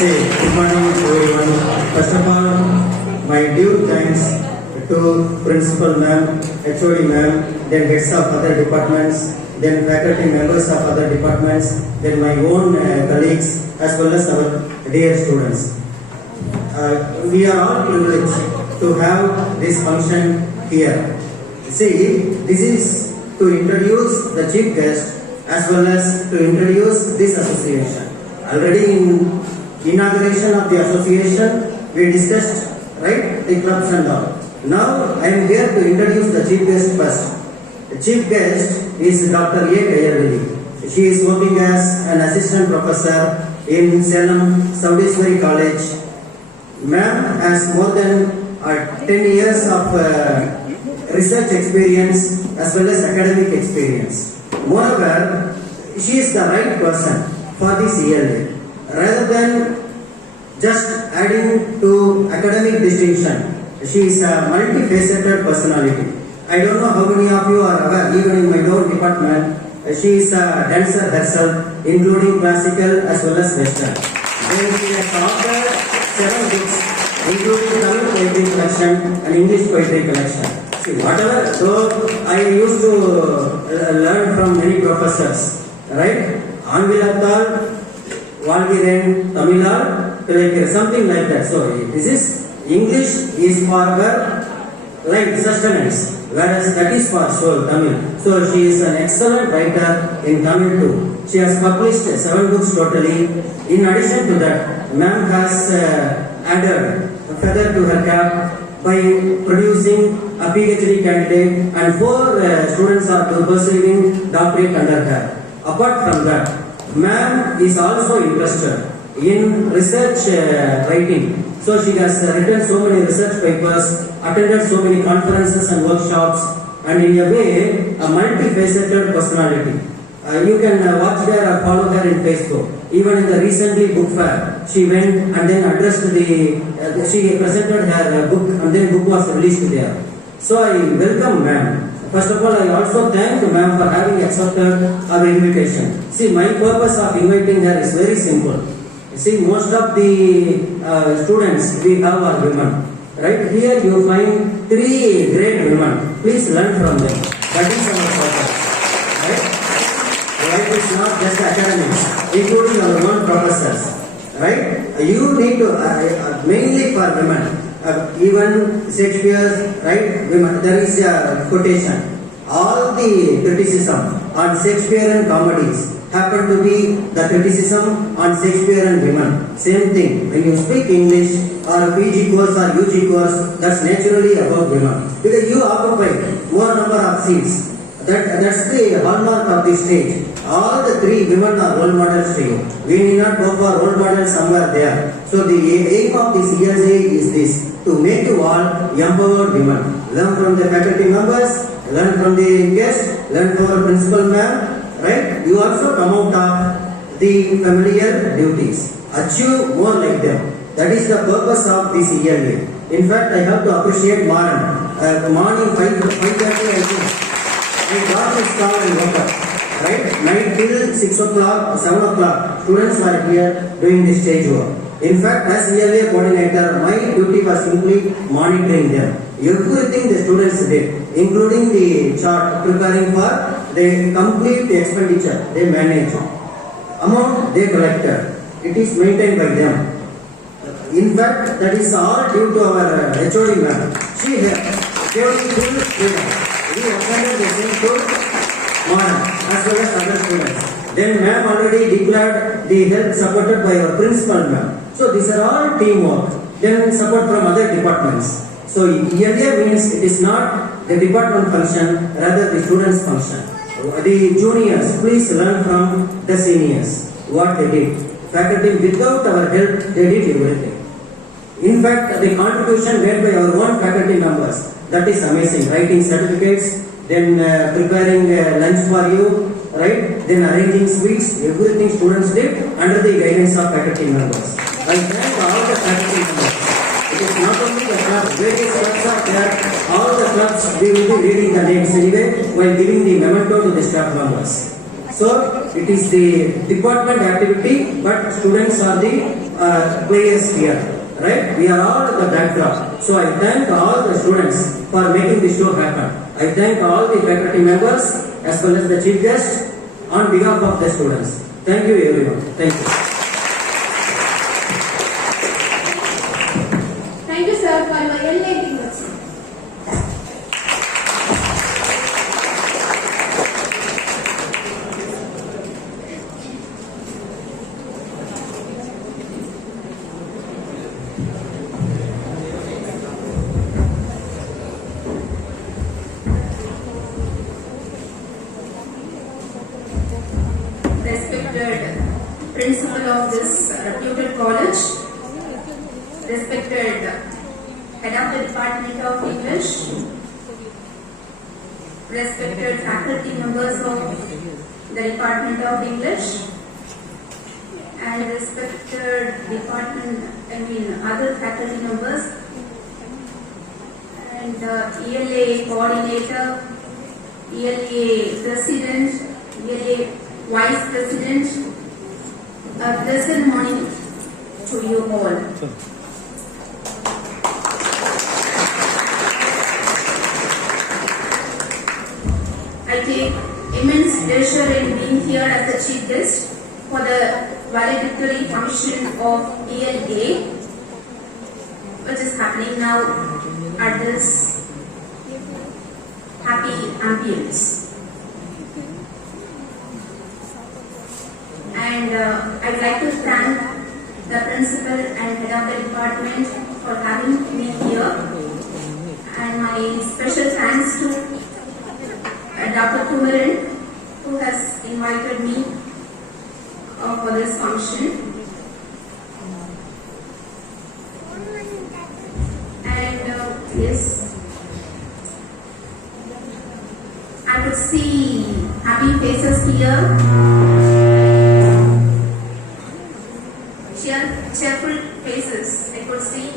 Say good morning to everyone. First of all, my due thanks to Principal Ma'am, HOD Ma'am, then heads of other departments, then faculty members of other departments, then my own colleagues, as well as our dear students. We are all privileged to have this function here. See, this is to introduce the chief guest as well as to introduce this association. Already in inauguration of the association, we discussed, right, the clubs and all. Now, I am here to introduce the chief guest first. The chief guest is Dr. Tgac. She is working as an assistant professor in Salem Saudiswari College. Ma'am has more than 10 years of research experience as well as academic experience. Moreover, she is the right person for this ELA. Rather than just adding to academic distinction, she is a multifaceted personality. I don't know how many of you are aware, even in my own department, she is a dancer herself, including classical as well as western. Then she has authored 7 books, including Tamil poetry collection and English poetry collection. See, whatever, so I used to learn from many professors, right? Angilathal, Valgiren, Tamilal, something like that. So this is English is for her like sustenance, whereas that is for soul, Tamil. So she is an excellent writer in Tamil too. She has published 7 books totally. In addition to that, ma'am has added a feather to her cap by producing a PhD candidate and 4 students are pursuing doctorate under her. Apart from that, ma'am is also interested in research writing. So she has written so many research papers, attended so many conferences and workshops, and in a way, a multifaceted personality. You can watch her or follow her in Facebook. Even in the recently book fair, she went and then addressed she presented her book and then book was released there. So I welcome ma'am. First of all, I also thank ma'am for having accepted our invitation. See, my purpose of inviting her is very simple. See, most of the students we have are women. Right here you find 3 great women. Please learn from them. That is our purpose. Right? Life is not just academics, including our own professors. Right? You need to, mainly for women. Even Shakespeare's, right, women, there is a quotation. All the criticism on Shakespearean comedies happen to be the criticism on Shakespearean women. Same thing. When you speak English or PG course or UG course, that's naturally about women. Because you occupy more number of seats. That's the hallmark of the stage. All the 3 women are role models to you. We need not go for role models somewhere there. So the aim of this ELA is this, to make you all empowered women. Learn from the faculty members, learn from the guests, learn from our principal ma'am, right? You also come out of the familiar duties. Achieve more like them. That is the purpose of this ELA. In fact, I have to appreciate Maran. Morning 5:30 I think. I got this call and woke up. Right? Night till 6 o'clock, 7 o'clock, students were here doing the stage work. In fact, as ELA coordinator, my duty was simply monitoring them. Everything the students did, including the chart, preparing for the complete expenditure they manage. Amount they collected, it is maintained by them. In fact, that is all due to our HOD ma'am. She gave me full freedom. We attended the same to Madam as well as other students. Then ma'am already declared the help supported by our principal ma'am. So these are all teamwork. Then support from other departments. So ELA means it is not the department function, rather the students function. The juniors, please learn from the seniors what they did. Faculty, without our help, they did everything. In fact, the contribution made by our own faculty members, that is amazing. Writing certificates, then preparing lunch for you, right? Then arranging sweets, everything students did under the guidance of faculty members. I thank all the faculty members. It is not only the club, various clubs are there. All the clubs, we will be reading the names anyway while giving the memento to the staff members. So, it is the department activity, but students are the players here, right? We are all the backdrop. So I thank all the students for making this show happen. I thank all the faculty members as well as the chief guest on behalf of the students. Thank you everyone. Thank you. Thank you, sir, for your enlightening words. Respected principal of this reputed college, respected head of the Department of English, respected faculty members of the Department of English, and respected other faculty members, and ELA coordinator, ELA president, ELA vice president. A pleasant morning to you all. I take immense pleasure in being here as the chief guest for the valedictory function of ELA, which is happening now at this happy ambience. And I'd like to thank the principal and head of the department for having me here. And my special thanks to Dr. Kumaran, who has invited me for this function. And yes, I could see happy faces here. Cheerful faces I could see.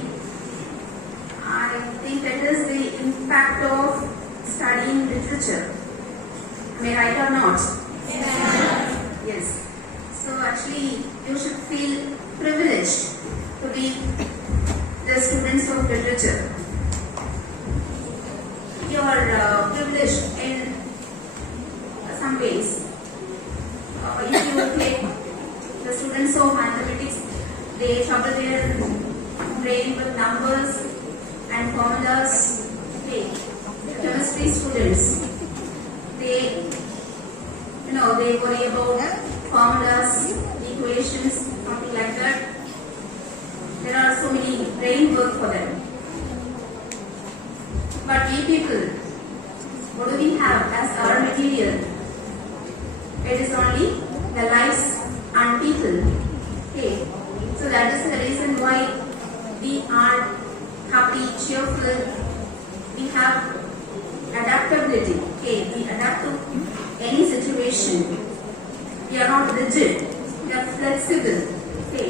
I think that is the impact of studying literature. Am I right or not? Yes. So actually you should feel privileged to be the students of literature. You are privileged in some ways. If you take the students of mathematics, they trouble their brain with numbers and formulas. Okay. The chemistry students, they worry about formulas, equations, something like that. There are so many brain work for them. But we people, what do we have as our material? It is only the lives and people. Okay. So that is the reason why we are happy, cheerful. We have adaptability. Okay, we adapt to any situation. We are not rigid. We are flexible. Okay.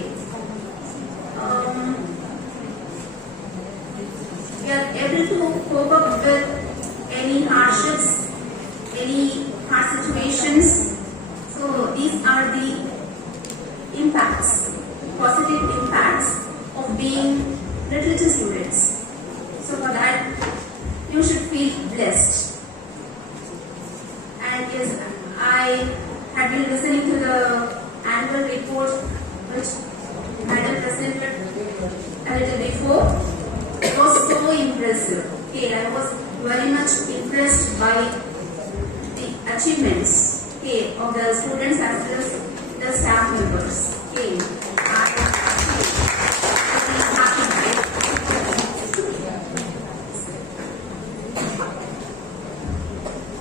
We are able to cope up with any hardships, any hard situations. So these are the impacts, positive impacts of being literature students. So for that, you should feel blessed. And yes, I had been listening to the annual report which Madam presented a little before. It was so impressive. Okay, I was very much impressed by the achievements, okay, of the students as well as the staff members. Okay,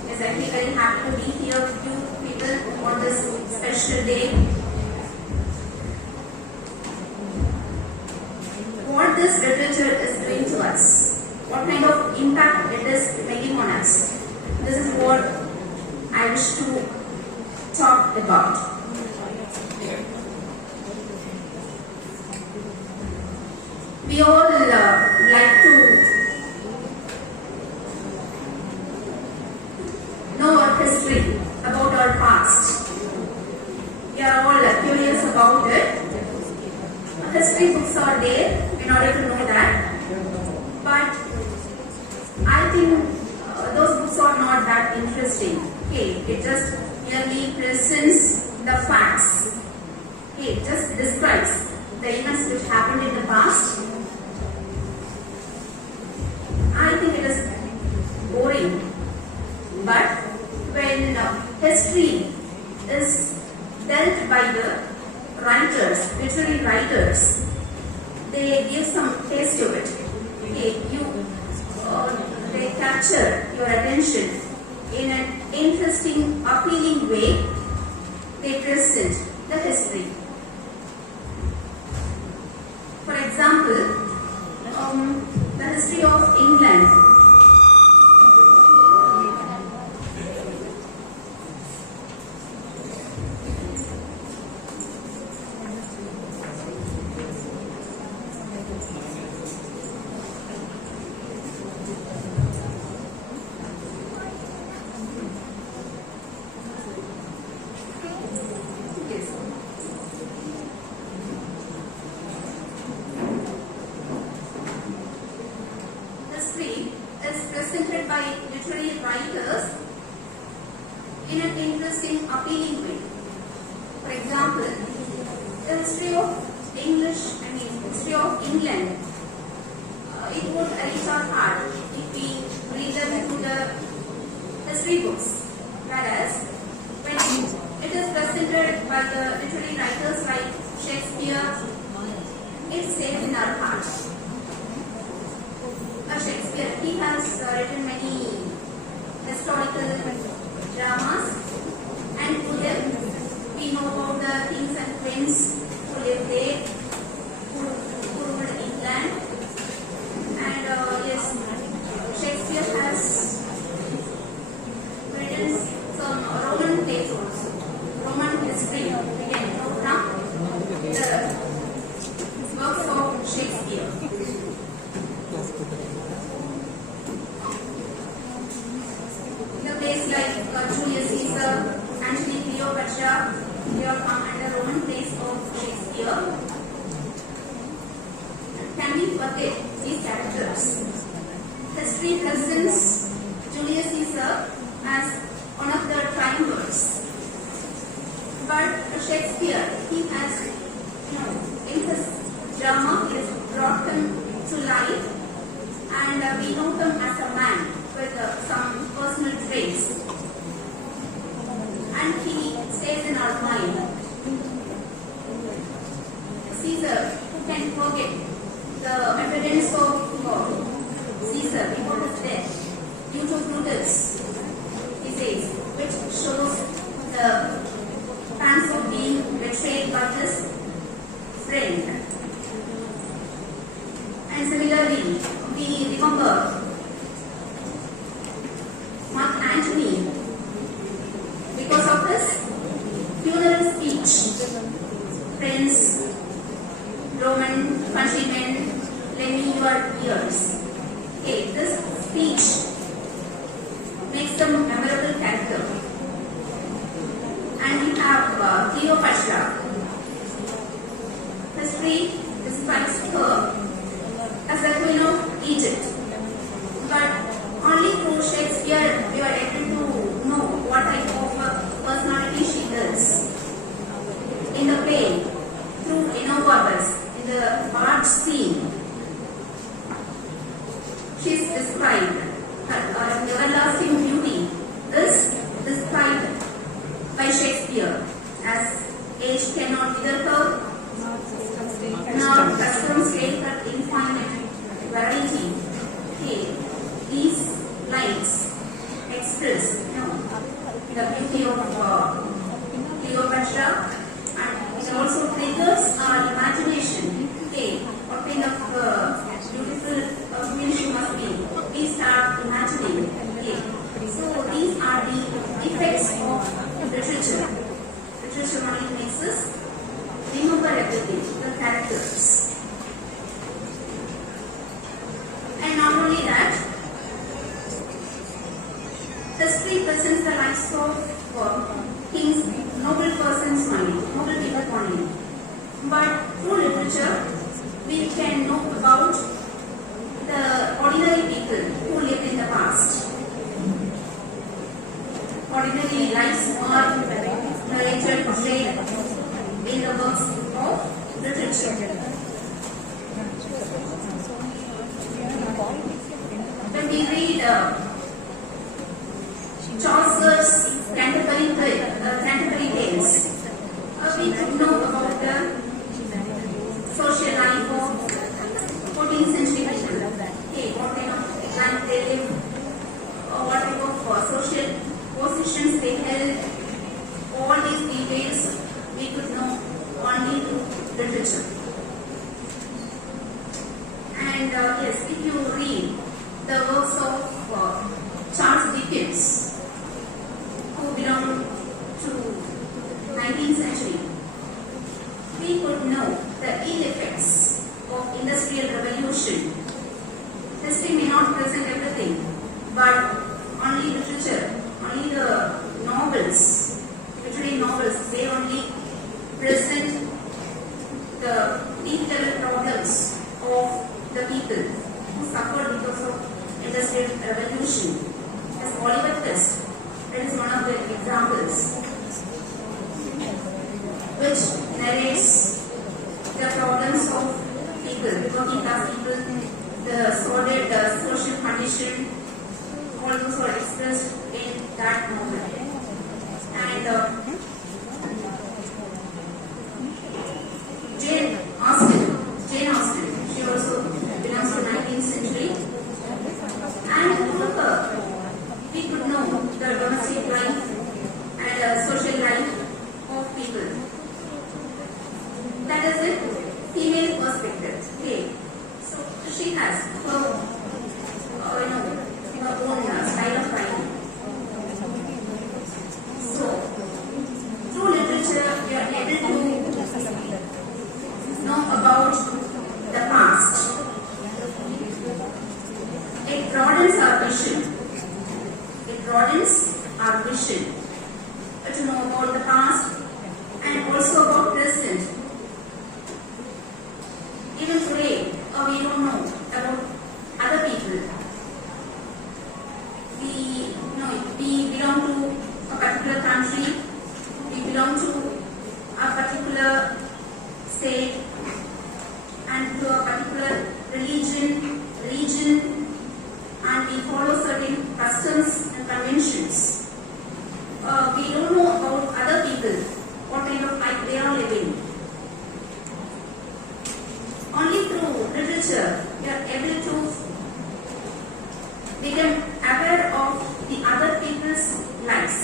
yes, I feel very happy to be here with you people on this special day. What this literature is doing to us, what kind of impact it is making on us. This is what I wish to talk about. We all like to know our history, about our past. We are all curious about it. history books are there in order to know that. But I think those books are not that interesting. Okay, it just merely presents the facts. Okay, it just describes the events which happened in the past. I think it is boring. But when history is dealt by the writers, literary writers, they give some taste to it. Okay, they capture your attention in an interesting, appealing way. They present the history. For example, the history of England. History is presented by literary writers in an interesting, appealing way. For example, the history of history of England, it would reach our heart if we read them through the history books. Whereas, when it is presented by the literary writers like Shakespeare, it stays in our hearts. Shakespeare, he has written many historical dramas, and through them we know about the kings and queens who lived there, who ruled England. And yes, Shakespeare has written some Roman plays also, Roman history. We can know from the works of Shakespeare. Plays like Julius Caesar, Antony Cleopatra, they are come under Roman plays of Shakespeare. Can we forget these characters? History presents Julius Caesar as one of the triumvirs. But Shakespeare, he has, in his drama, he has brought him to life, and we know him as a man with some personal traits, and he stays in our mind. Caesar, who can forget the evidence of Caesar before his death due to Brutus, he says, which shows the chance of being betrayed by his friend. And similarly, we remember Mark Antony, because of his funeral speech, friends, Roman countrymen, lend me your ears. Okay, this speech makes them a memorable character. And we have Cleopatra. History describes her as the queen of Egypt. But only through Shakespeare we are able to know what type of personality she is. In the play, through Enobatus, in the art scene, she is described. Her everlasting beauty is described by Shakespeare as age cannot wither her, nor customs slay her infinite variety. Okay. These lines express the beauty of Cleopatra, and it also triggers our imagination. Okay, what kind of beautiful queen she must be. We start imagining. Okay, so these are the effects of literature. Literature only makes us remember everything, the characters. And not only that, history presents the lives of kings, noble persons only, noble people only. But through literature, we can know about the ordinary people who lived in the past. Ordinary lives are narrated, portrayed in the works of literature. When we read Chaucer's Canterbury Tales, we could know about the social life of 14th century people. Okay, what kind of life they live, what type of social positions they held. All these details we could know only through literature. And yes, if you read the works of Charles Dickens, who belonged to 19th century, we could know the ill effects of industrial revolution. History may not present everything, but only literature, only the novels, literary novels, they only present the deep level problems of the people who suffered because of industrial revolution. As Oliver Twist, that is one of the examples, which narrates the problems of people, working class people, the sordid social condition, all those are expressed in that novel. And Jane Austen, she also belongs to 19th century, and through her we could know the domestic life and social life of people. That is it, female perspective. Okay, so she has her, her own style of writing. So through literature, we are able to know about the past. It broadens our vision. It broadens our vision to know about the past and also about present. Even today, we don't know about other people. We belong to a particular country. We belong to a particular state and to a particular region, and we follow certain customs and conventions. We don't know about other people, what kind of life they are living. Only through literature we are able to become aware of the other people's lives.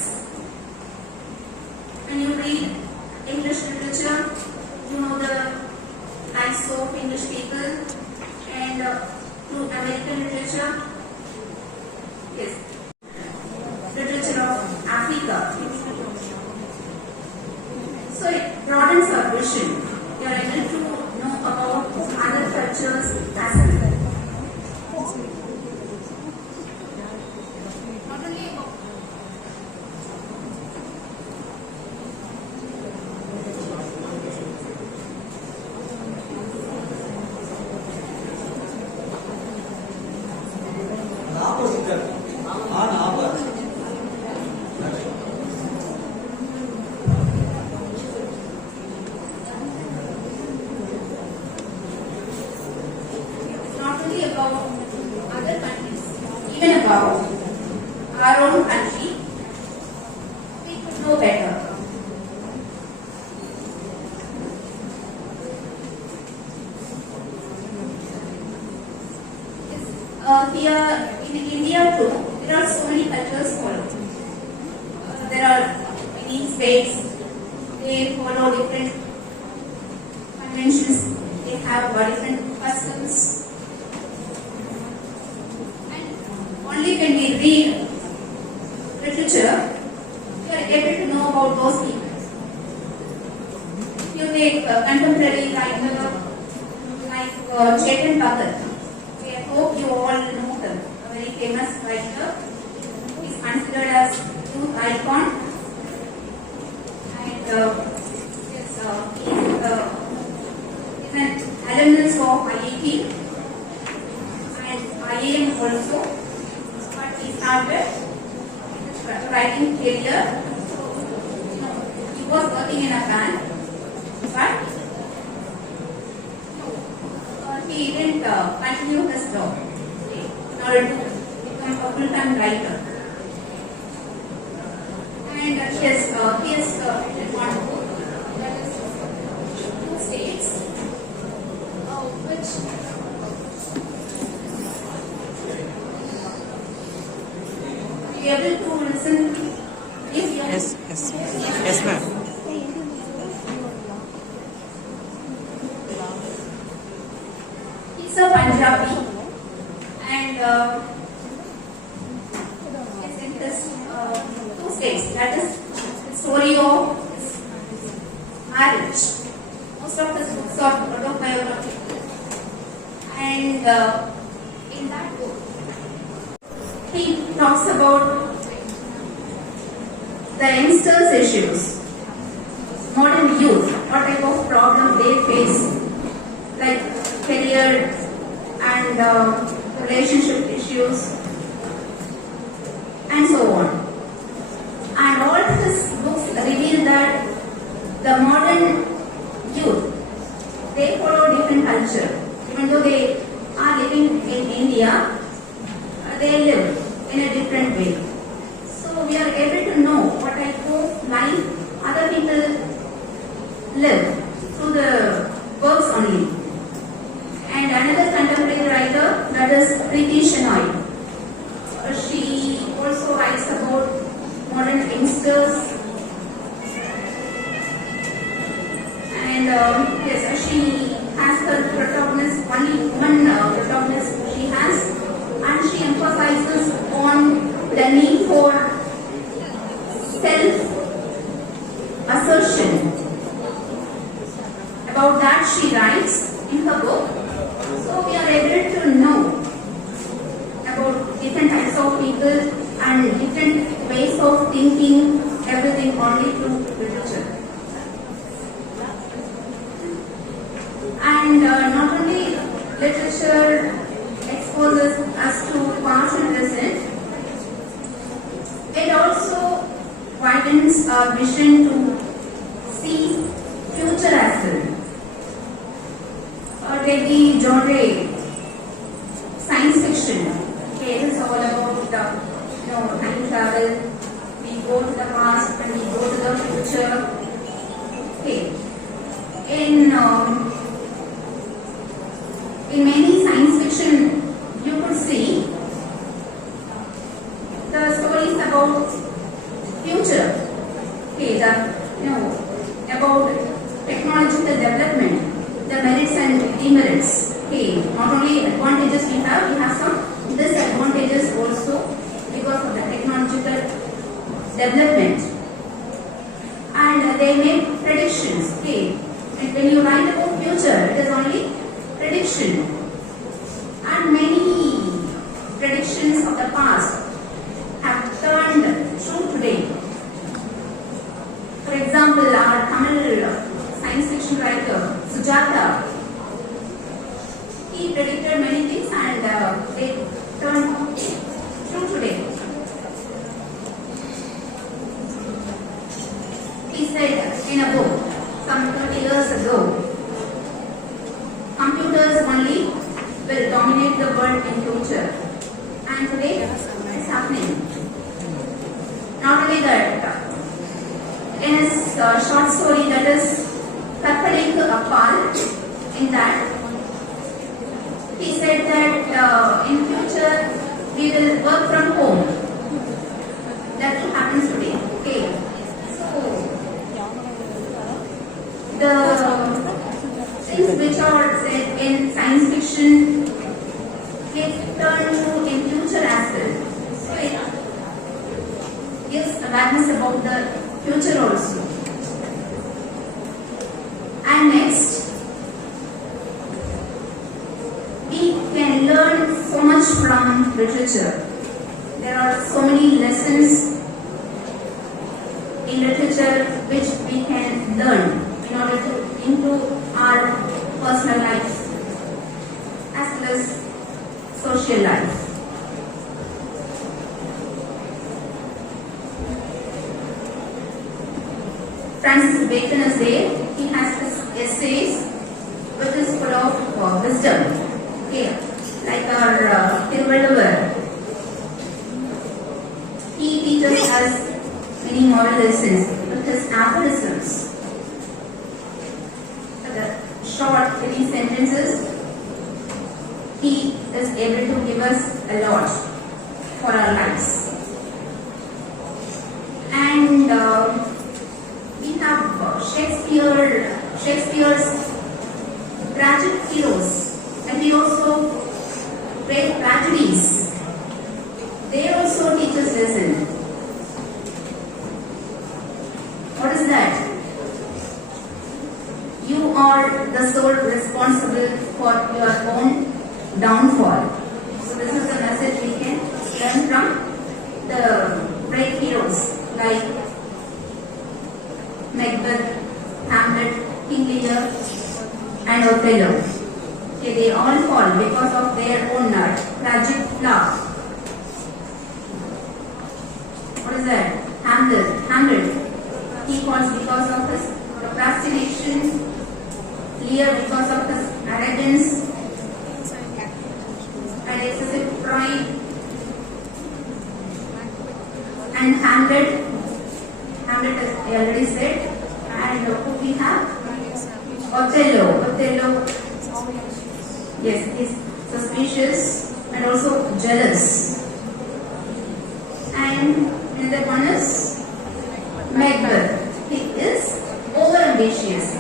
When you read English literature, you know the lives of English people, and through American literature, yes, literature of Africa. So it broadens our vision. You are able to know about other cultures as well. Not only about other countries, even about our own country, we could know better. Here in India too, there are so many cultures followed. There are many states, they follow different conventions, they have different customs. Only when we read literature, we are able to know about those people. If you take a contemporary writer like Chetan Bhagat, I hope you all know him, a very famous writer. He is considered as youth icon, and he is an of IIT and IIM also, but he started writing career. He was working in a bank, but he didn't continue his job in order to become a full-time writer. And he has written one book that is Two States, which are you able to listen? Yes, ma'am. He's a Punjabi, and it's in this Two States. That is the story of his marriage. Most of his books are autobiographical, and in that book, he talks about the youngsters' issues, modern youth, what type of problem they face, like career and relationship issues, and so on. And all his books reveal that the modern youth, they follow different culture. Even though they are living in India, they live in a different way. So we are able to know what type of life other people live through the works only. And another contemporary writer, that is Preeti Shenoy. She also writes about modern youngsters. And yes, she has her protagonist, only one protagonist she has, and she emphasizes on the need for self-assertion. About that she writes in her book. So we are able to know about different types of people and different ways of thinking, everything only through literature. And not only literature exposes us to past and present, it also widens our vision to see future as well. Take the genre science fiction. Okay, it is all about time travel. We go to the past and we go to the future. Okay, in many science fiction, you could see the stories about future. Okay, about technological development, the merits and demerits. Okay, not only advantages we have some disadvantages also because of the technological development. And they make predictions. Okay, and when you write about future, it is only prediction. And many predictions of the past have turned true today. For example, our Tamil science fiction writer Sujata, he predicted many things and they turned true today. He said in a book some 30 years ago, computers only will dominate the world in future. And today it's happening. Not only that, in his short story that is Kathalik Appal, in that he said that in future we will work from home. That happens today. Okay. So the things which are said in science fiction get turned true in future as well. So it gives awareness about the future also. And next, we can learn so much from literature. There are so many lessons in literature which we can learn in order to improve our personal life. as well as social life. Francis Bacon is there. He has his essays which is full of wisdom. Okay, like our Tiruvallur. He teaches us many moral lessons with his aphorisms. The short, many sentences, he is able to give us a lot for our lives. And we have Shakespeare's tragic heroes, and he also read tragedies. They also teach us lesson. What is that? You are the sole responsible for your own downfall. So this is the message we can learn from the great heroes like Macbeth, Hamlet, King Lear, and Othello. Okay, they all fall because of their own tragic love. What is that? Hamlet. He falls because of his procrastination. Lear because of his arrogance and excessive pride. And Hamlet, as I already said. And who we have? Othello. Yes, he's suspicious and also jealous. And another one is Macbeth. He is over-ambitious.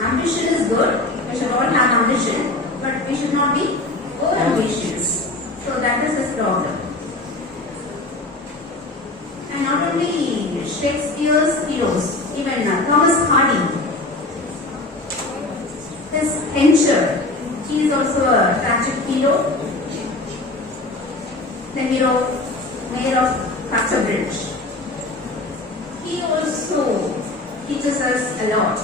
Ambition is good. We should all have ambition, but we should not be over-ambitious. So that is his problem. And not only Shakespeare's heroes, even Thomas Hardy, his hencher, he is also a tragic hero. The mayor of Casterbridge. He also teaches us a lot.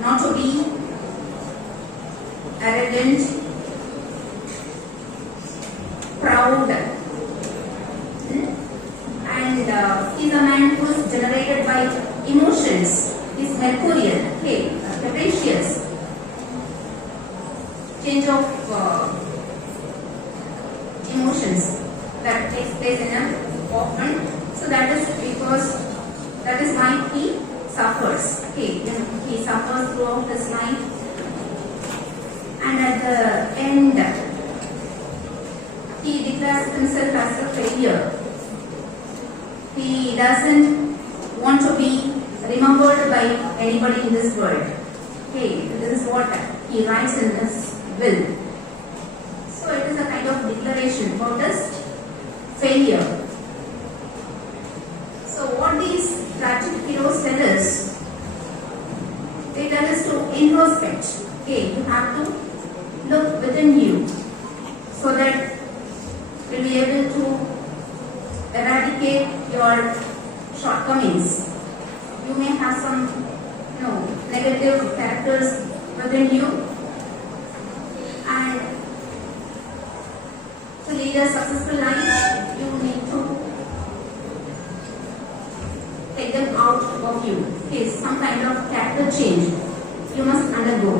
Not to be arrogant, proud, and he's a man who is generated by emotions. He's Mercurial, capricious, change of emotions that takes place in him often. So that is why he suffers. He suffers throughout his life, and at the end, he declares himself as a failure. He doesn't want to be remembered by anybody in this world. This is what he writes in his will. So it is a kind of declaration about his failure. So what these tragic heroes tell us, they tell us to introspect. You have to look within you so that you'll be able to eradicate your shortcomings. You may have some negative characters within you, and to lead a successful life, you need to take them out of you. Some kind of character change you must undergo.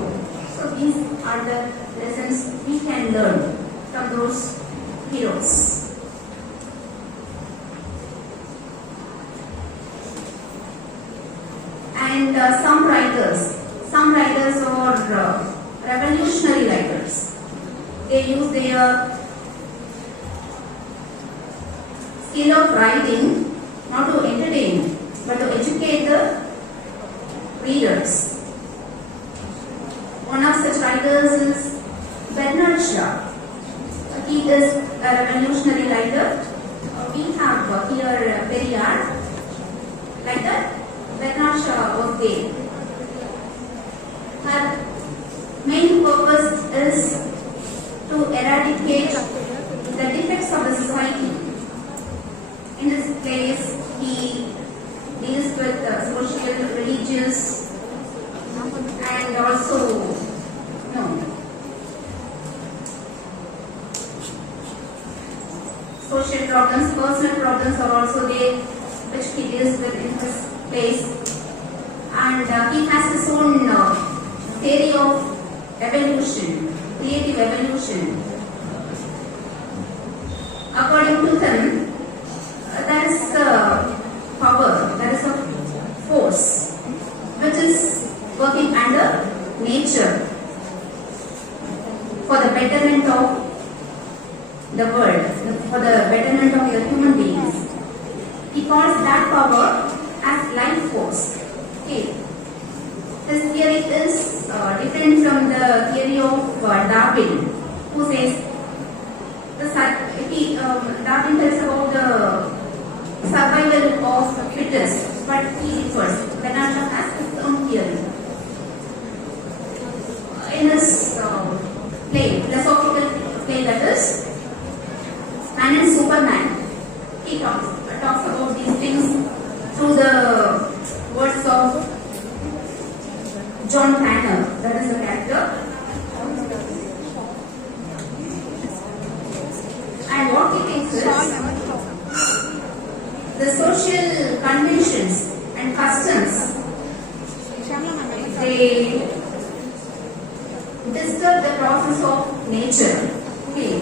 So these are the lessons we can learn from those heroes. And some writers are revolutionary writers. They use their skill of writing not to entertain but to educate the readers. One of such writers is Bernard Shaw. He is a revolutionary writer. We have here Periyar, like that. Bernard Shaw was there. Her main purpose is to eradicate the defects of the society. In this case, he deals with social, religious, and also problems, personal problems are also there, which he deals with in his place. And he has his own theory of evolution, creative evolution. According to him, there is a power, there is a force which is working under nature for the betterment of the world, for the betterment of the human beings. He calls that power as life force. Okay. This theory is different from the theory of Darwin, who says Darwin tells about the survival of the fittest, but he differs. Bernard has his own theory. In his philosophical play, that is Man and Superman, he talks about these things through the words of John Tanner, that is the character. And what he thinks is the social conventions and customs, they disturb the process of nature. Okay.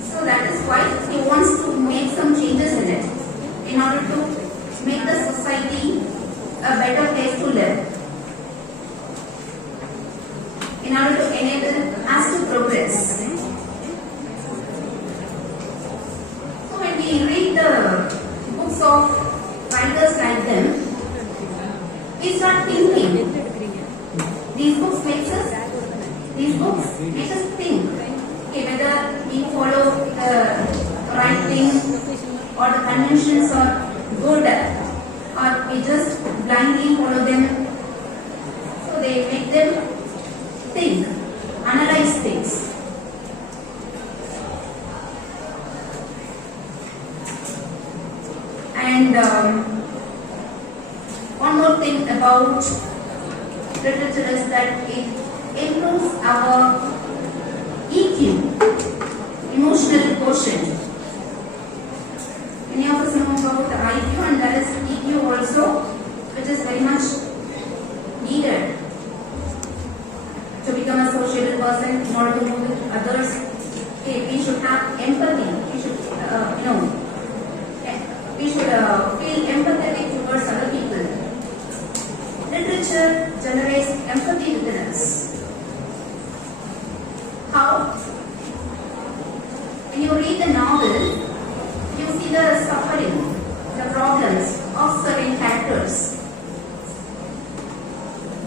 So that is why he wants to make some changes in it in order to make the society a better place to live, in order to enable us to progress. So when we read the books of writers like them, we start thinking. These books make us think. Okay, whether we follow the right thing or the conventions are good, or we just blindly follow them. So they make them think, analyze things. And one more thing about literature is that it improves our EQ, emotional quotient. Many of us know about the IQ, and there is EQ also, which is very much needed to become a sociable person in order to move with others. Okay, we should have empathy. We should, feel empathetic towards other people. Literature generates empathy within us. How? When you read the novel, you see the suffering, the problems of certain characters.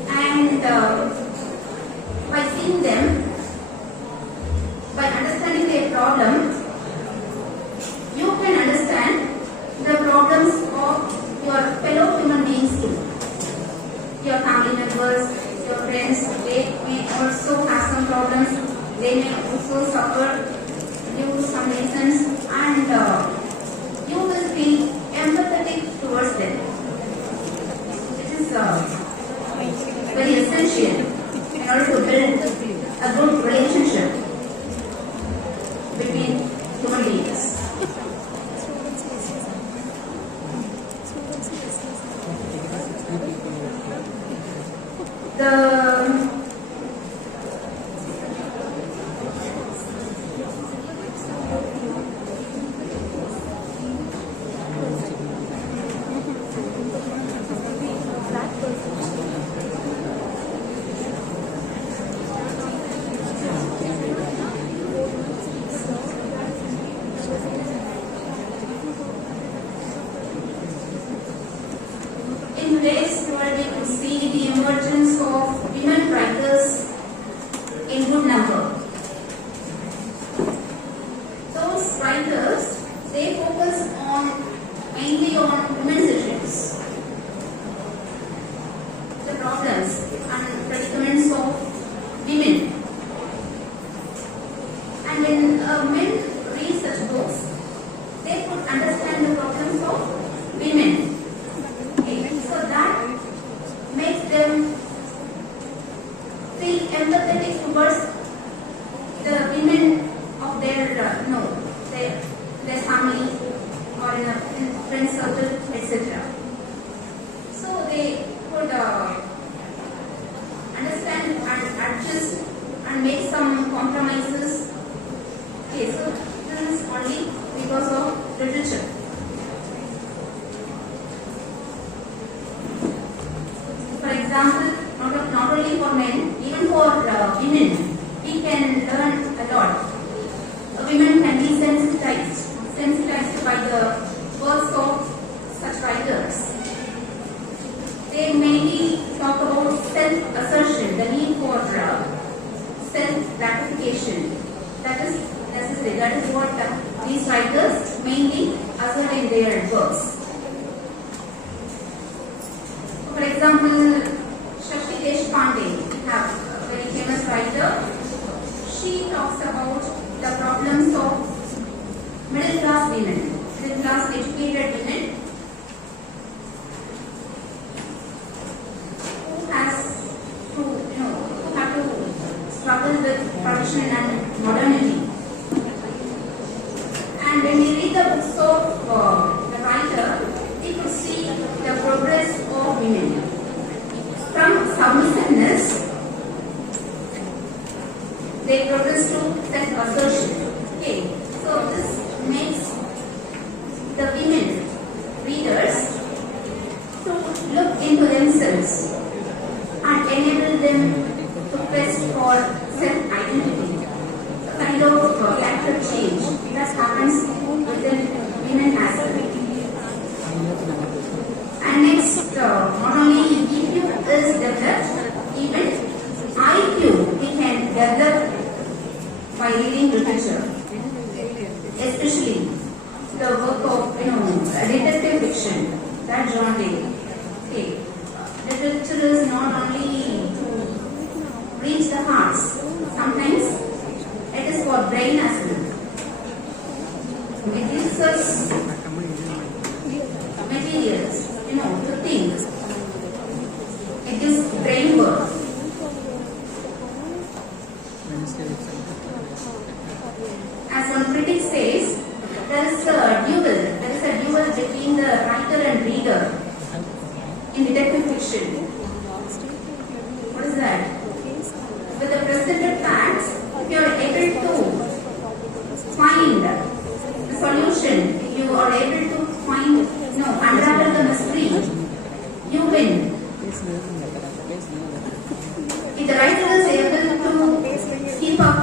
And by seeing them, by understanding their problem, you can understand the problems of your fellow human beings too. Your family members, your friends, they may also have some problems. They may also suffer due to some reasons, and you will be empathetic towards them. It is very essential in order to build a good relationship between human beings. In today's world, we could see the emergence of women writers in good number. Those writers, they focus mainly on women's issues, the problems and predicaments of women. And when men read such books, they could understand the problems of women. So that makes them feel empathetic towards the women of their family, and adjust and make some compromises. Okay, so this is only because of literature. For example, not only for men, even for women, we can learn a lot. Women can be sensitized by the works of such writers. They mainly talk about self-assertion, the need for self-gratification. That is necessary. That is what these writers mainly assert in their works. For example, Tgac, we have a very famous writer. She talks about the problems of middle class educated women who have to struggle with tradition and modernity. And when we read the books of the writer, we could see the progress of women from submissiveness. They progress to self-assertion. Okay, so this makes the women readers to look into themselves and enable them to quest for self-identity. A kind of character change that happens within women as well. And next, not only EQ is developed, even IQ we can develop by reading literature, especially the work of detective fiction, that genre. Okay, literature is not only to reach the hearts. Sometimes it is for brain as well. It gives us materials, to think. It gives brain work. As one critic says, there is a duel between the writer and reader in detective fiction. What is that? With the presented facts, if you are able to find the solution, if you are able to find, unravel the mystery, you win. If the writer is able to keep up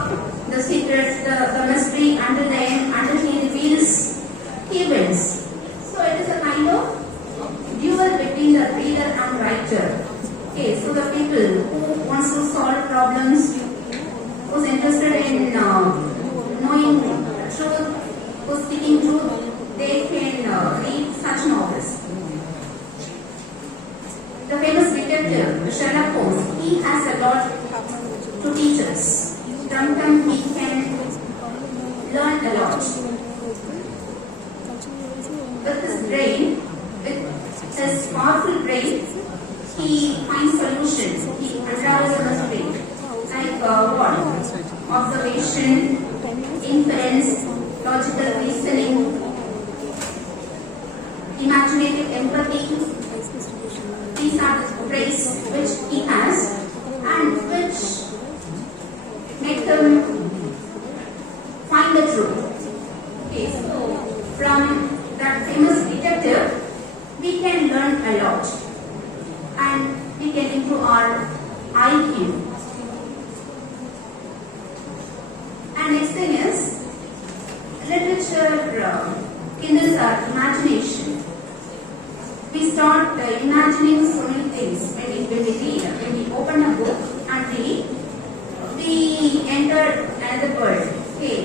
the secrets, the mystery until the end, until he reveals, he wins. So it is a kind of duel between the reader and writer. Okay, so the people who wants to solve problems, who's interested in knowing truth, who's seeking truth, they can read such novels. The famous detective Sherlock Holmes, he has a lot to teach us. From him we can learn a lot. With his brain, with his powerful brain, he finds solutions. He unravels the mystery. Like what? Observation, inference, logical reasoning, imaginative empathy. These are the traits which he has and which make him find the truth. Okay, so from that famous detective, we can learn a lot and we can improve our IQ. And next thing is, literature kindles our imagination. We start imagining so many things when we read. When we open a book and read, we enter another world. Okay,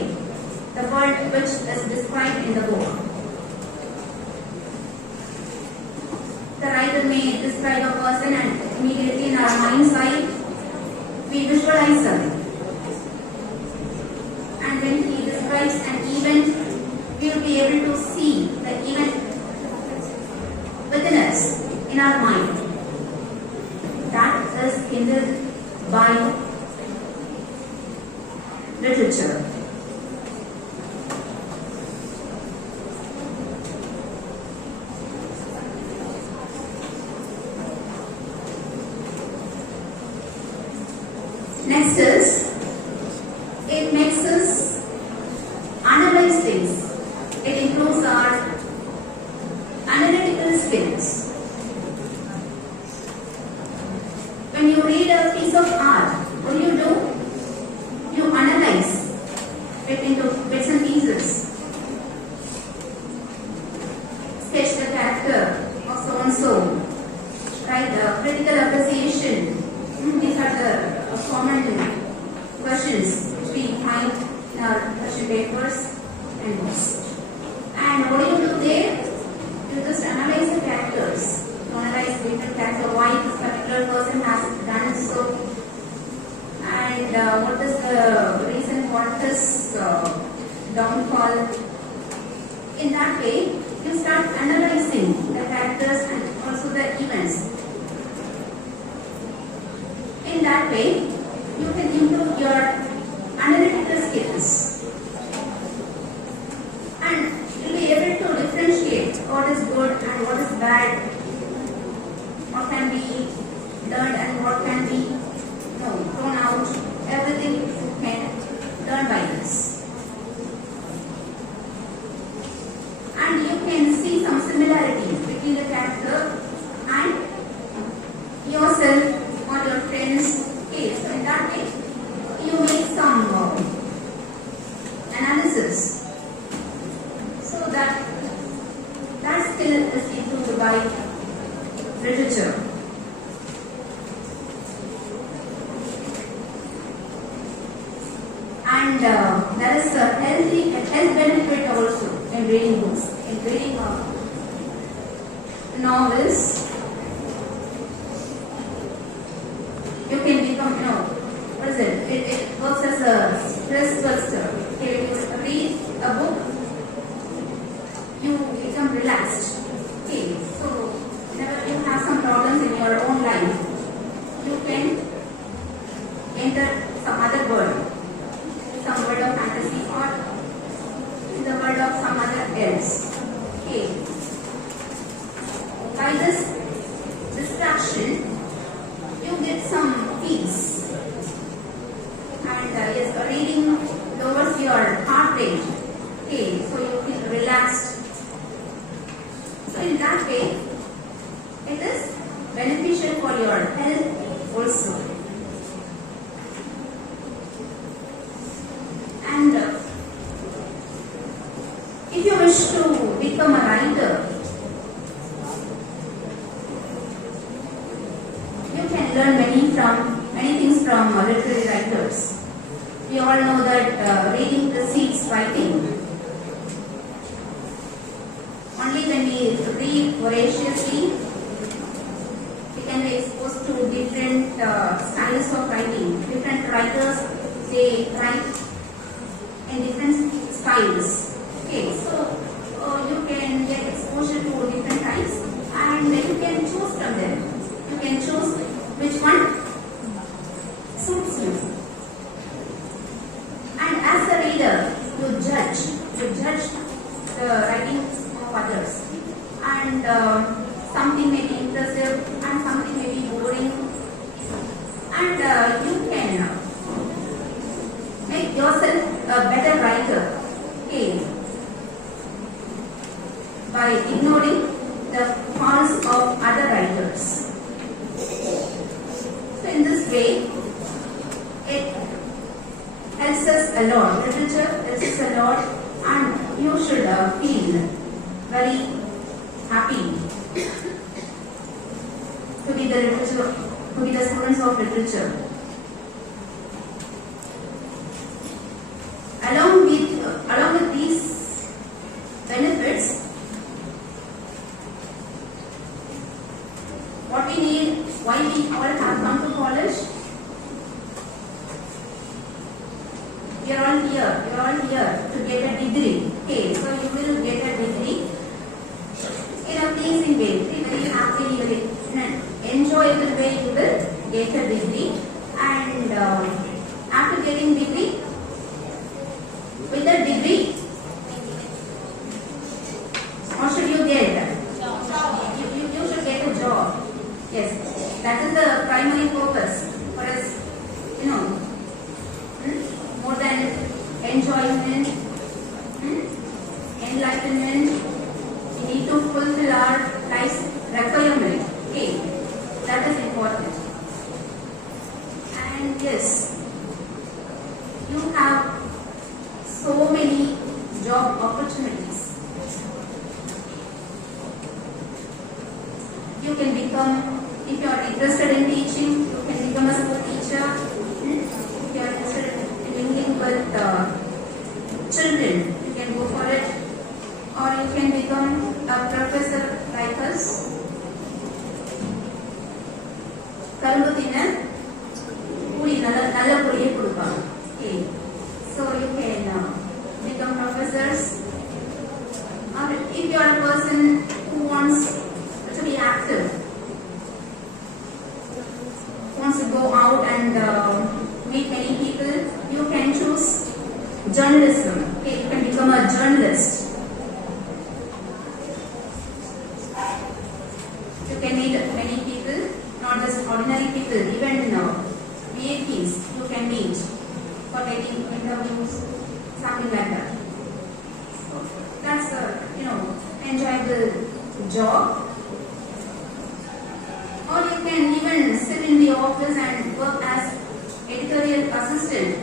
the world which is described in the book. The writer may describe a person and immediately in our mind's eye, we visualize them. And when he describes an event, we will be able to see the event within us, in our mind. That is kindled by literature. Next is, it makes us analyze things. It improves our analytical skills. When you read a piece of art, what do? You analyze it into bits and pieces. Sketch the character of so and so. Right, critical appreciation. These are the common questions which we find in our question papers and books. And what do there? You just analyze the characters. You analyze different characters, why this particular person has done so, and what is the reason for this downfall. In that way, you start analyzing the characters and also the events. In that way, you can improve your analytical skills and you'll be able to differentiate what is good and what is bad, what can be learned and what can be thrown out. Everything you can learn by this. And you can see some similarities between the character and yourself or your friends' case. So in that way, you make some analysis so that skill is improved by literature. And there is a health benefit also in reading books, in reading novels. You can become, what is it? It works as a stress buster. Okay, when you read a book, you become relaxed. Okay, so whenever you have some problems in your own life, you can enter some other world, some world of fantasy or in the world of some other else. Okay, by this distraction, you get some peace, and yes, reading lowers your heart rate. Okay, so you feel relaxed. So in that way, it is beneficial for your health also. And if you wish to become a writer, learn many things from literary writers. We all know that reading precedes writing. Only when we read voraciously, we can be exposed to different styles of writing. Different writers, they write in different styles. Okay, so you can get exposure to different types, and you can choose from them. You can choose which one suits you. And as a reader, you judge the writings of others. And something may be impressive and something may be boring. And you can make yourself a better writer. Okay, by ignoring the faults of other writers. So in this way, it helps us a lot. Literature helps us a lot, and you should feel very happy to be the students of literature. Along with these benefits, what we need, why we all have come to college? We are all here to get a degree. Okay, so you will get a degree in a pleasing way, very happily, very in an enjoyable way. You will get a degree, and after getting degree, with the degree, what should you get? You should get a job. Yes, that is the primary purpose for us, And yes, you have so many job opportunities. You can become, if you are interested in teaching, you can become a school teacher. If you are interested in mingling with children, you can go for it. Or you can become a professor like us. Okay. So you can become professors. Or if you are a person who wants to be active, wants to go out and meet many people, you can choose journalism. Okay, you can become a journalist. You can meet many people, not just ordinary people, even VIPs you can meet for taking interviews, something like that. So that's a enjoyable job. Or you can even sit in the office and work as editorial assistant.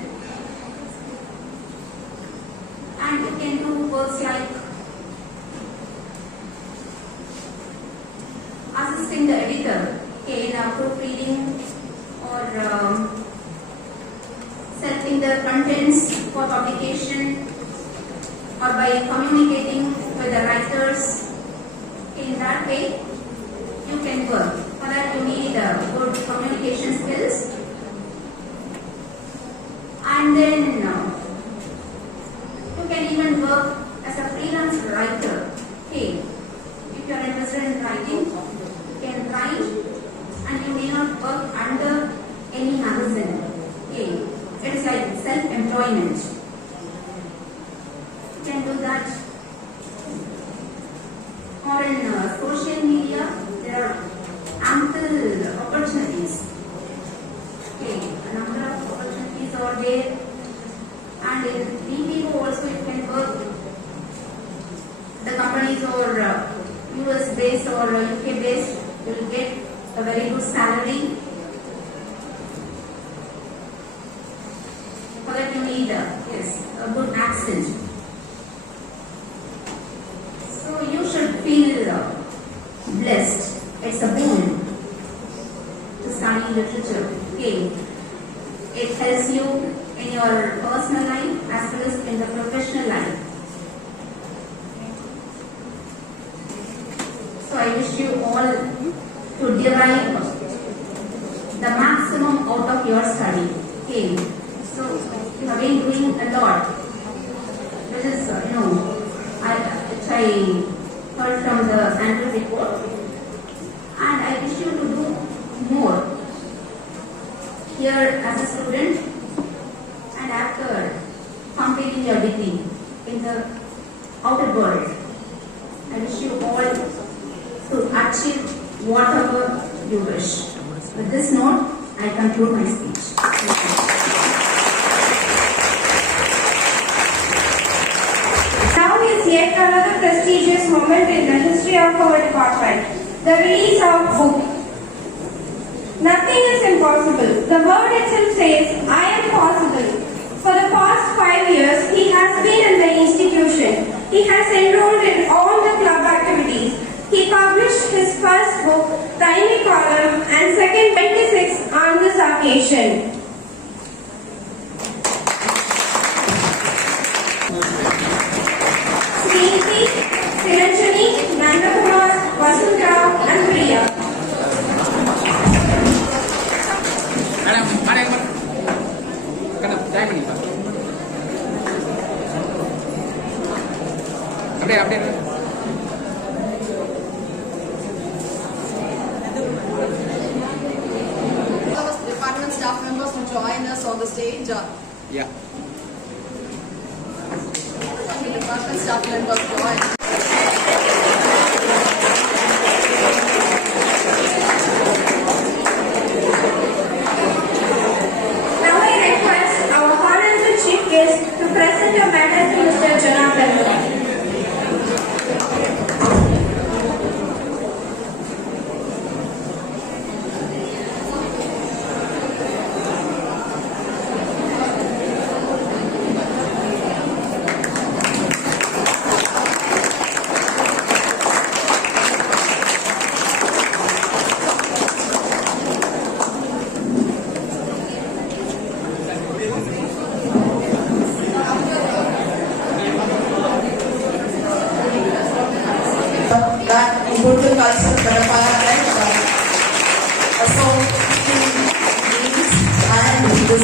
And you can do works like assisting the editor in proofreading or selecting the contents for publication, or by communicating with the writers. In that way, you can work. For that, you need good communication skills. And then you can even work as a freelance writer. Okay. If you are interested in writing, you can write, and you may not work under any magazine. Okay. It is like self-employment. You can do that. Or in social media, there are ample opportunities. Okay. A number of opportunities are there. And in BPO also you can work. The companies are US based or UK based, you will get a very good salary. For that you need a good accent. So you should feel blessed. It's a boon to study literature. Okay. It helps you in your personal life as well as in the professional life. So I wish you all to derive the maximum out of your study. Okay. So you have been doing a lot, which is which I heard from the annual report, and I wish you to do more here as a student and after completing your degree in the outer world. I wish you all to achieve whatever you wish. With this note, I conclude my speech. Now is yet another prestigious moment in the history of our department, the release of book. Nothing is impossible. The word itself says, I am possible. For the past 5 years, he has been in the institution. He has enrolled in all the club activities. He published his first book, Tiny Column, and second 26 on this occasion. Srinidhi, Siranjani, Nandakumar, Vasunta, and Priya. Department staff members to join us on the stage. Yeah. Department staff members join. Now I request our honorable chief guest to present a medal to Mr. Janathan.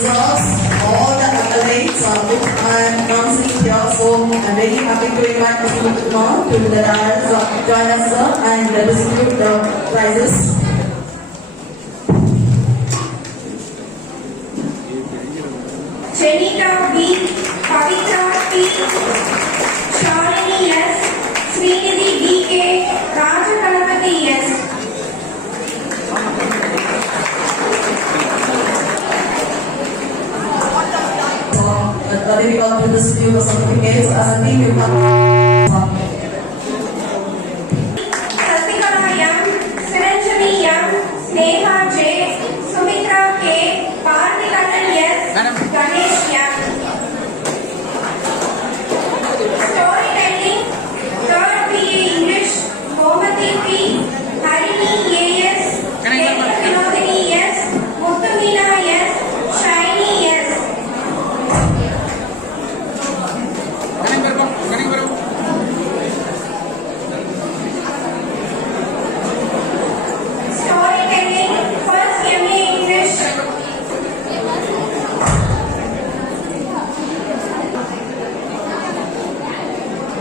deserves all the accolades which I am announcing here. So I'm very happy to invite Mr. Kumar to the dais, join us sir, and distribute the prizes. Janita B, Pavitra P, Shalini S, Srinidhi DK, Raja Ganapati S. Difficult to distribute the certificates as a team you can. Sasikala M, Siranjani M, Neha J, Sumitra K, Parthikanan S, Ganesh M. Storytelling, 3rd BA English, Gomati P, Harini AS, Vinodini S, Muttamina S, Shiny S. Storytelling, 1st MA English.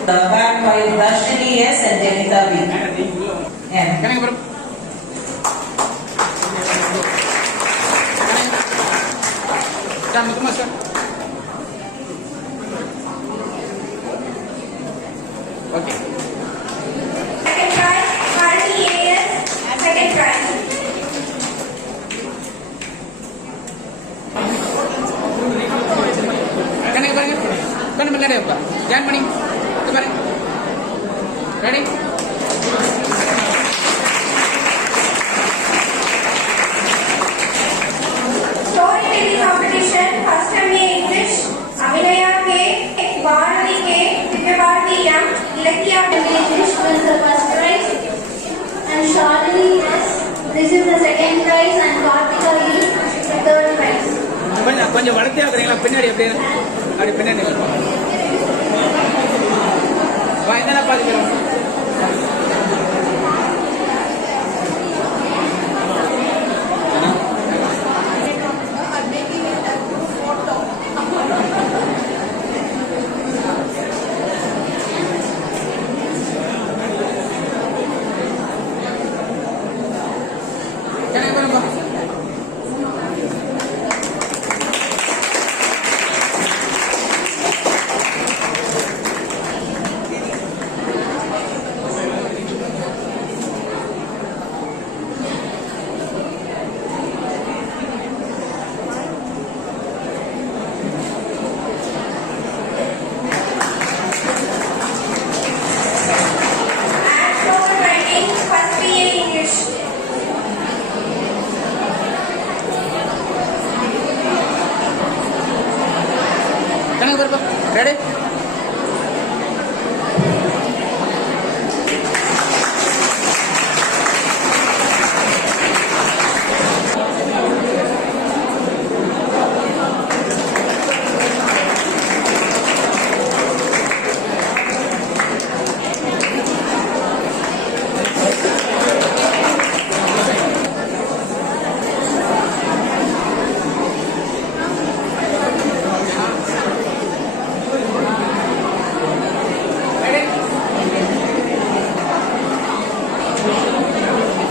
Backed by Rashini S and Janita B. Yeah. Okay. Second prize, Harini AS, second prize. கணக்கு பாருங்க கண்ணு மேலே இருப்பா join பண்ணி இது பாருங்க ready Storytelling competition, 1st MA English, Avinaya K, Bharati K, Divyabharati M, Ilakya English wins the first prize and Shalini S receives the second prize and Kartika E the third prize. கொஞ்சம் வளர்த்தே ஆகுறீங்களா பின்னாடி அப்படியே அப்படி பின்னாடி வா என்னென்ன பார்த்துக்கிறோம் I'm making it a group photo. கணக்கு பாருங்க and spoken writing, 1st BA English. கணக்கு பாருப்பா ரெடி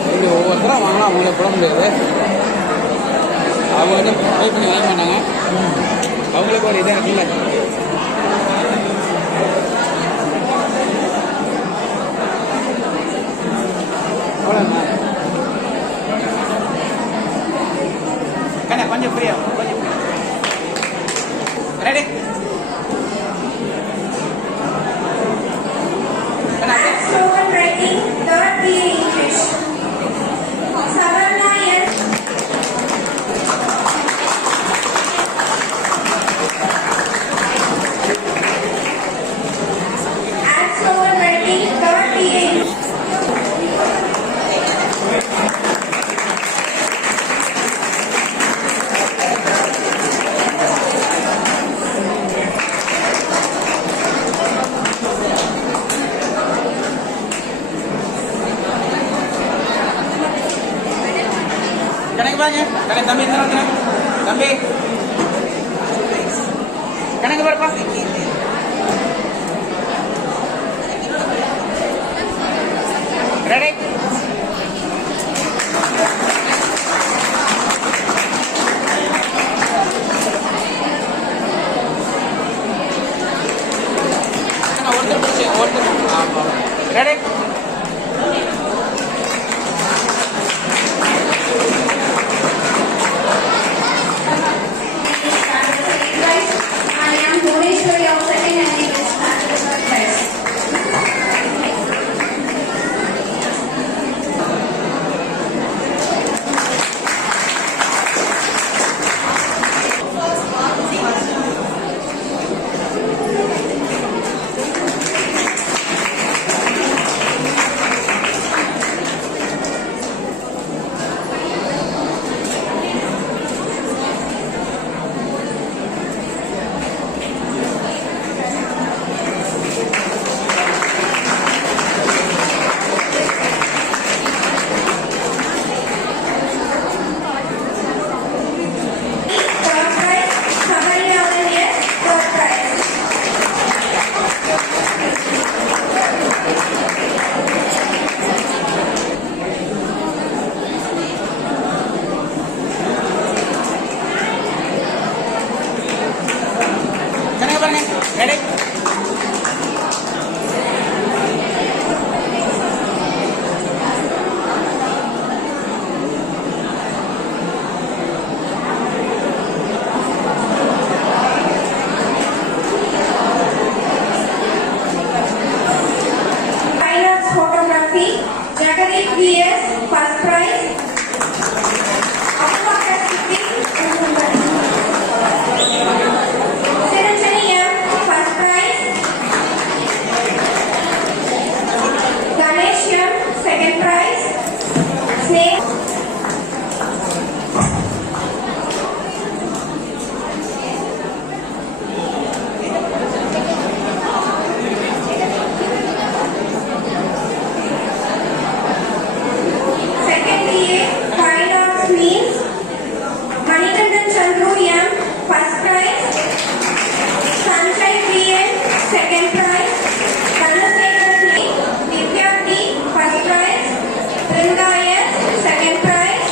இப்படி ஒவ்வொருத்தரும் வாங்கினா அவங்கள போட முடியாது அவங்க வந்து ட்ரை பண்ணி வாங்க மாட்டாங்க அவங்களுக்கு ஒரு இதாக இருக்குல்ல அவ்வளோண்ணா கண்ணா கொஞ்சம் ஃப்ரீயா கொஞ்சம் ready And spoken writing, 3rd BA English. Savarna S. And spoken writing, 3rd BA English. கணக்கு பாருங்க கணக்கு தம்பி இந்த தம்பி Ready? Fine Arts Photography, Tgac VS, first prize. Aqua Siranjani M, first prize. Ganesh M, second prize. Snake. Second BA, Fine Arts means Manikandan Chandru M, first prize. Sanjay BN, second prize. Dhanasekar C, Vidya D, first prize. Brinda S, second prize.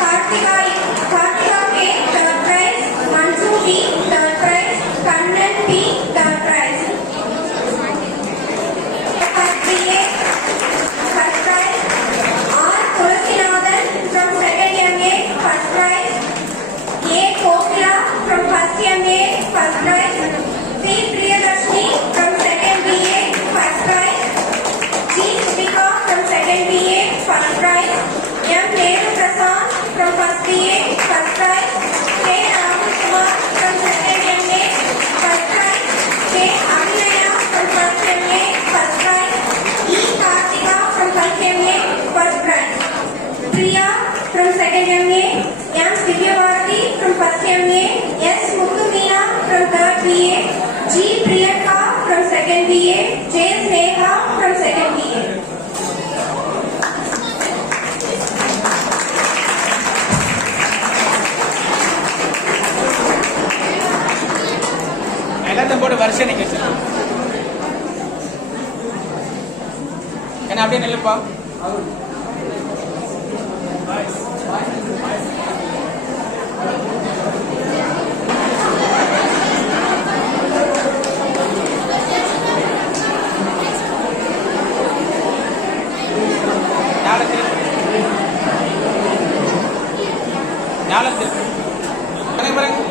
Kartika K, third prize. Mansu D, third prize. Kannan P, third prize. First BA, first prize. R. Tulasinathan from second MA, first prize. A. Kokila from first MA, first prize. P. Priyadarshini from second BA, first prize. G. Srika from second BA, first prize. M. Nehru Prasad from first BA, first prize. K. Rahul Kumar from second MA, first prize. K. Abhinaya from first MA, first prize. E. Kartika from first MA, first prize. Priya from second MA, M. Divyavarthi from first MA, S. Muthumeena from third BA, G. Priyanka from second BA, J. Sneha from second BA. எல்லாத்தையும் போட்டு வரிசை நீங்க வச்சிருக்கோம். ஏன்னா அப்படியே நில்லுப்பா. நாலு பாருங்க.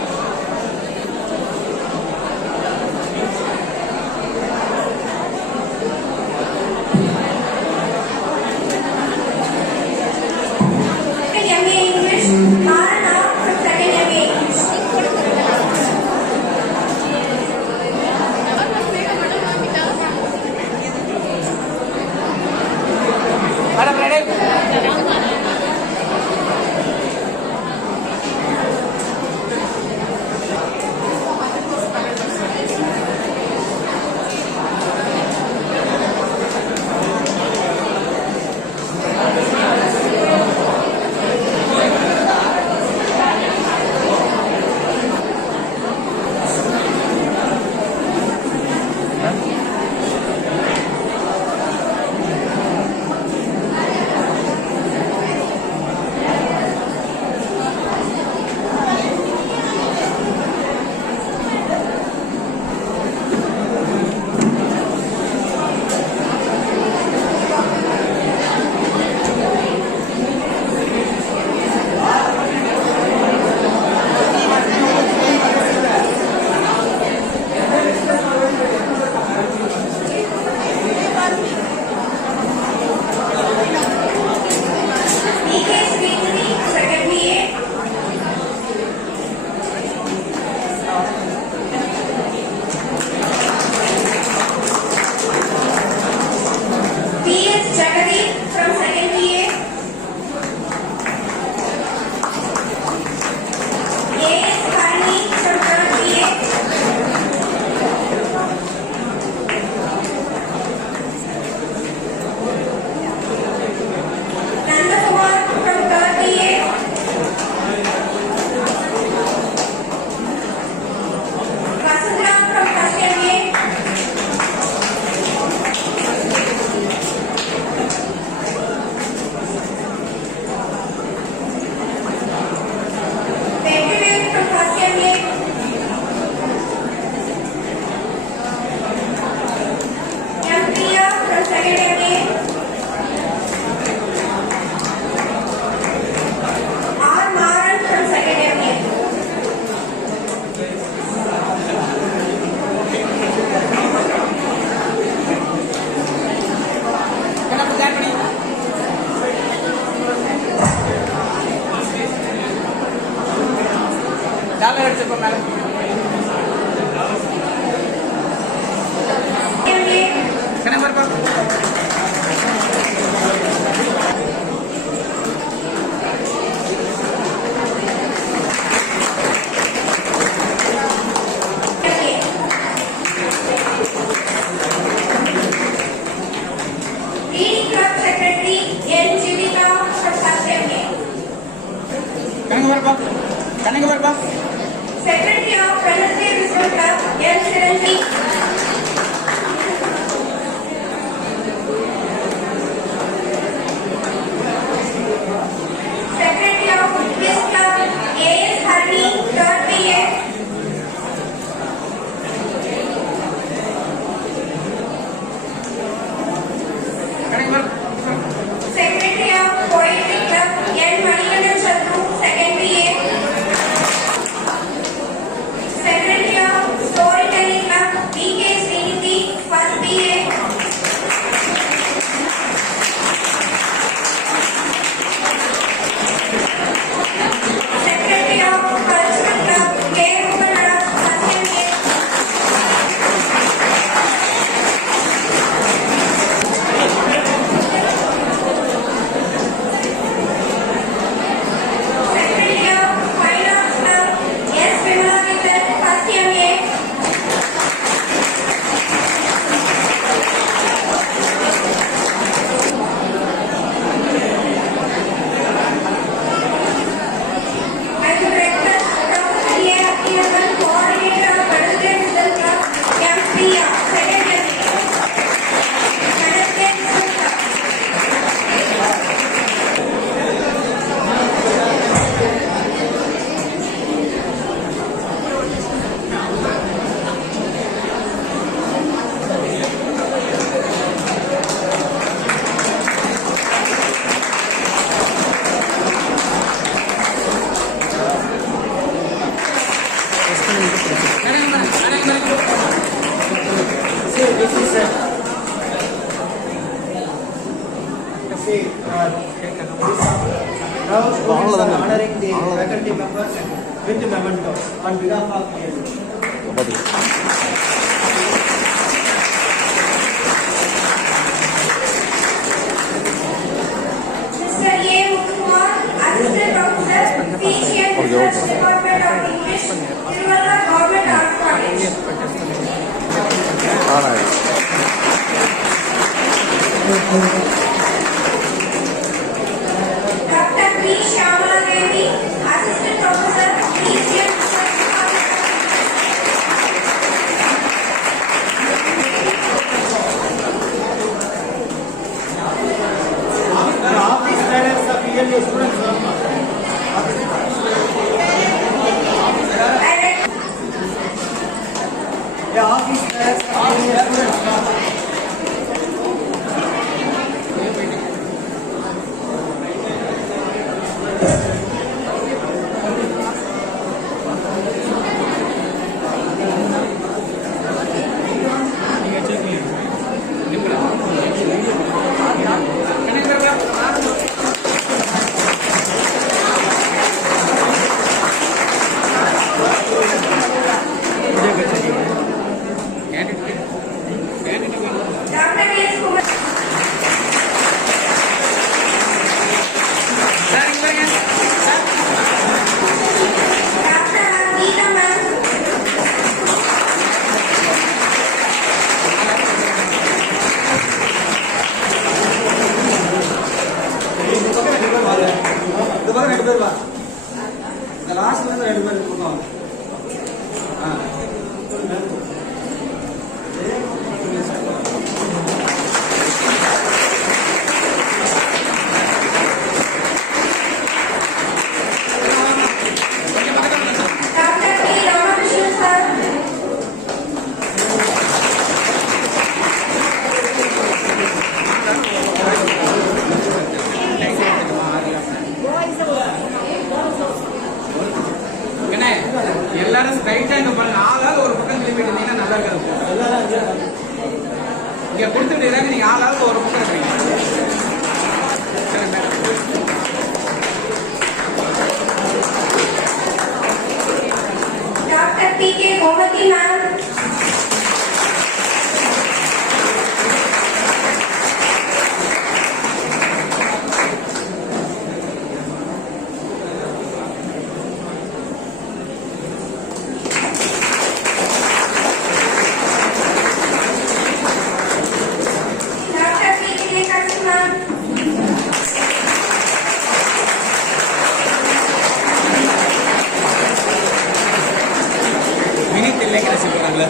Dollar எடுத்துப்போம் மேலே. கணக்கு பாருப்பா. Reading Club Secretary N. Jivika for first MA. கணக்கு பாருப்பா. கணக்கு பாருப்பா. Secretary of Wednesday Visual Club N. Siranji. Secretary of Quiz Club A. S. Harani, 3rd BA. கணக்கு பாரு. Secretary of Poetry Club N. Manikandan Chandru, 2nd BA. Secretary of Storytelling Club B. K. Srinidhi, 1st BA. Secretary of Cultural Club K. Rupanara, 1st MA. Secretary of Fine Arts Club S. Vimala Vikar, 1st MA. I would request Dr. A. Akhiran, Coordinator of Wednesday Visual Club M. Priya, 2nd MA. Wednesday Visual Club. கணக்கு பாரு. கணக்கு பாரு. See, this is now students are honoring the faculty members with mementos on behalf of the Mr. A. Mukkumar, Assistant Professor, Speech and Research Department of English, Tiruvalla Government Arts College. Dr. B. Shyamala Devi, Assistant Professor, Speech and Research Department. the office parents of ELA students. The office parents of ELA students. Dr. S. Kumar. Sir இங்க பாருங்க. Sir Dr. Geeta Ma'am. இந்த பக்கம் 2 பேர் வா. இந்த லாஸ்ட்ல இருந்து 2 பேர் பக்கம் வாங்க. Dr. P. Ramakrishnan sir. என்ன எல்லாரும் ஸ்ட்ரைட்டா இங்க பாருங்க. ஆளாவது ஒரு பக்கம் திரும்பி இருந்தீங்கன்னா நல்லா இருக்காது. இங்க கொடுத்துட்டு இருக்காங்க. நீங்க ஆளாவது ஒரு பக்கம் இருக்கீங்க. சரி, மேடம். தெரியல கிடைச்சி போறாங்களே